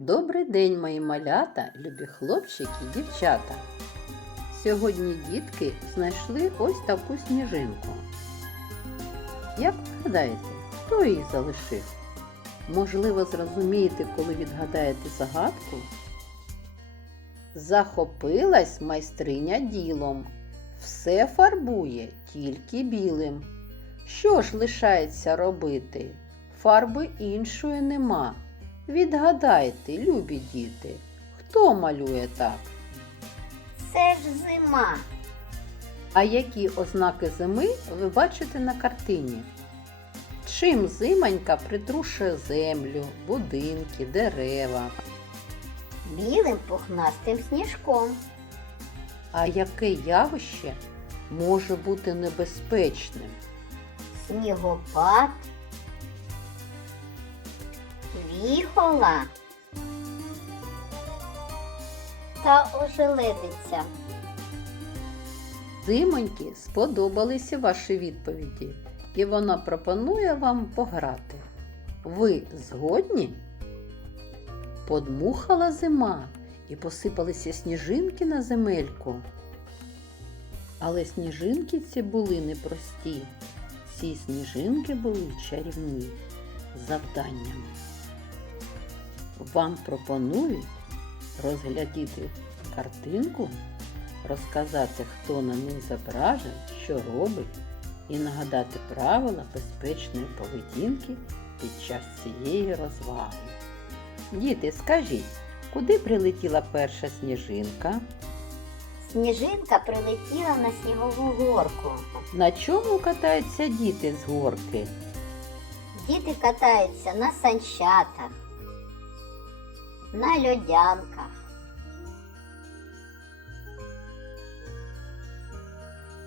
Добрий день, мої малята, любі хлопчики дівчата. Сьогодні дітки знайшли ось таку сніжинку. Як гадаєте, хто її залишив? Можливо, зрозумієте, коли відгадаєте загадку? Захопилась майстриня ділом, все фарбує тільки білим. Що ж лишається робити? Фарби іншої нема. Відгадайте, любі діти, хто малює так? Це ж зима. А які ознаки зими ви бачите на картині? Чим зимонька притрушує землю, будинки, дерева? Білим пухнастим сніжком. А яке явище може бути небезпечним? Снігопад. Віхола. Та ожеледиця. Зимоньки сподобалися ваші відповіді, і вона пропонує вам пограти. Ви згодні? Подмухала зима і посипалися сніжинки на земельку. Але сніжинки ці були непрості. Ці сніжинки були чарівні завданнями. Вам пропонують розглядіти картинку розказати, хто на ній зображен, що робить, і нагадати правила безпечної поведінки під час цієї розваги. Діти, скажіть, куди прилетіла перша сніжинка? Сніжинка прилетіла на снігову горку. На чому катаються діти з горки? Діти катаються на санчатах, на льодянках,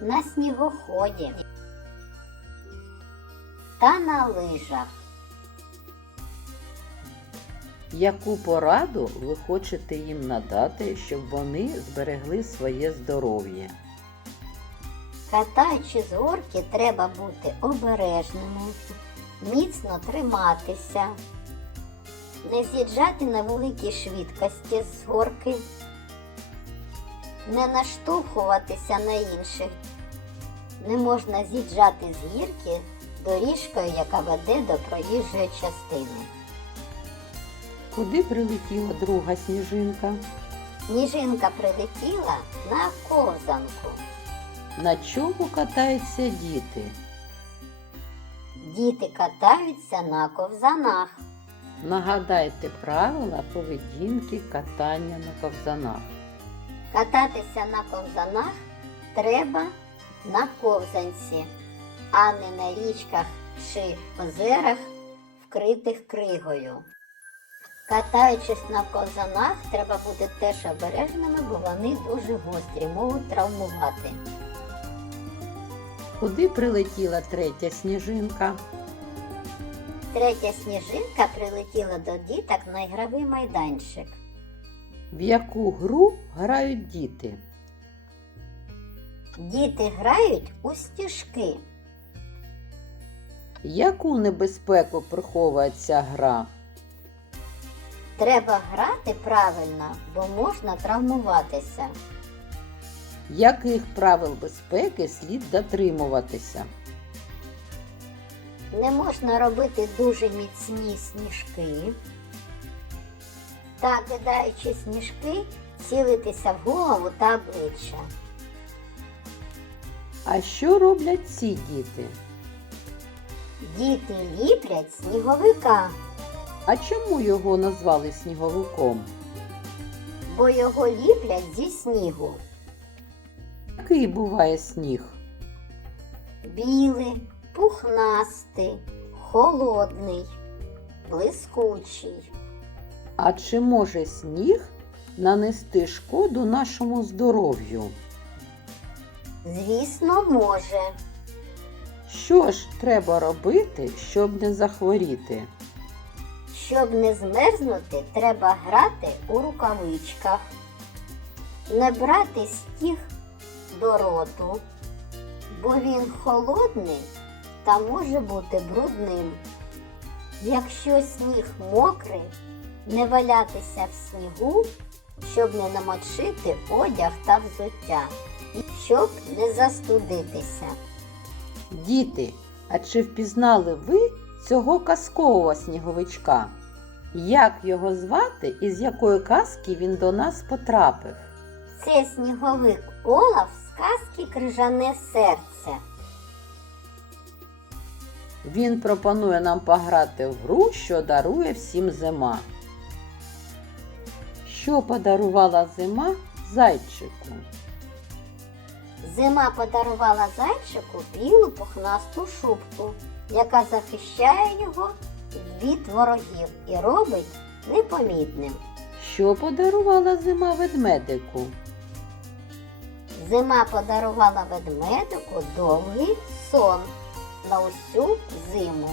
на снігоході та на лижах. Яку пораду ви хочете їм надати, щоб вони зберегли своє здоров'я? Катаючи з горки, треба бути обережними, міцно триматися, не з'їжджати на великій швидкості з горки, не наштовхуватися на інших. Не можна з'їжджати з гірки доріжкою, яка веде до проїжджої частини. Куди прилетіла друга сніжинка? Сніжинка прилетіла на ковзанку. На чому катаються діти? Діти катаються на ковзанах. Нагадайте правила поведінки катання на ковзанах. Кататися на ковзанах треба на ковзанці, а не на річках чи озерах, вкритих кригою. Катаючись на ковзанах, треба бути теж обережними, бо вони дуже гострі, можуть травмувати. Куди прилетіла третя сніжинка? Третя сніжинка прилетіла до діток на ігровий майданчик. В яку гру грають діти? Діти грають у стіжки. Яку небезпеку приховує ця гра? Треба грати правильно, бо можна травмуватися. Яких правил безпеки слід дотримуватися? Не можна робити дуже міцні сніжки. Та кидаючи сніжки, цілитися в голову та обличчя. А що роблять ці діти? Діти ліплять сніговика, А чому його назвали сніговиком? бо його ліплять зі снігу. Який буває сніг? Білий, пухнастий, холодний, блискучий. А чи може сніг нанести шкоду нашому здоров'ю? Звісно, може. Що ж треба робити, щоб не захворіти? Щоб не змерзнути, треба грати у рукавичках, не брати стіг до роту, бо він холодний та може бути брудним. Якщо сніг мокрий, не валятися в снігу, щоб не намочити одяг та взуття, і щоб не застудитися. Діти, а чи впізнали ви цього казкового сніговичка? Як його звати і з якої казки він до нас потрапив? Це сніговик Олаф з казки Крижане серце. Він пропонує нам пограти в гру, що дарує всім зима. Що подарувала зима зайчику? Зима подарувала зайчику білу пухнасту шубку, яка захищає його від ворогів і робить непомітним. Що подарувала зима ведмедику? Зима подарувала ведмедику довгий сон на усю зиму,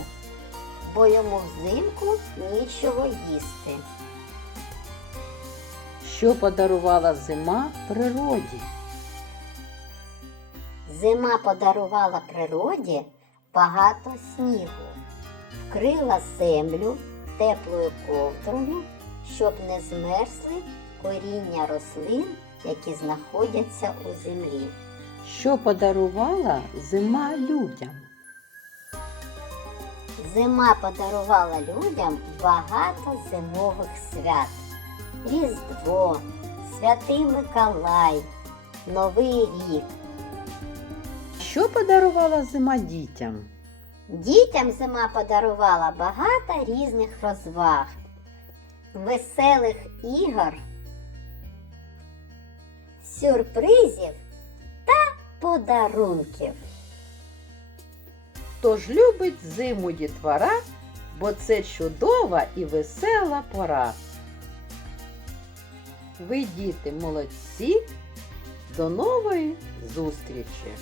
бо йому взимку нічого їсти. Що подарувала зима природі? Зима подарувала природі багато снігу, вкрила землю теплою ковдрою, щоб не змерзли коріння рослин, які знаходяться у землі. Що подарувала зима людям? Зима подарувала людям багато зимових свят. Різдво, Святий Миколай, Новий рік. Що подарувала зима дітям? Дітям зима подарувала багато різних розваг, веселих ігор, сюрпризів та подарунків. Тож любить зиму дітвора, бо це чудова і весела пора. Ви, діти, молодці. До нової зустрічі!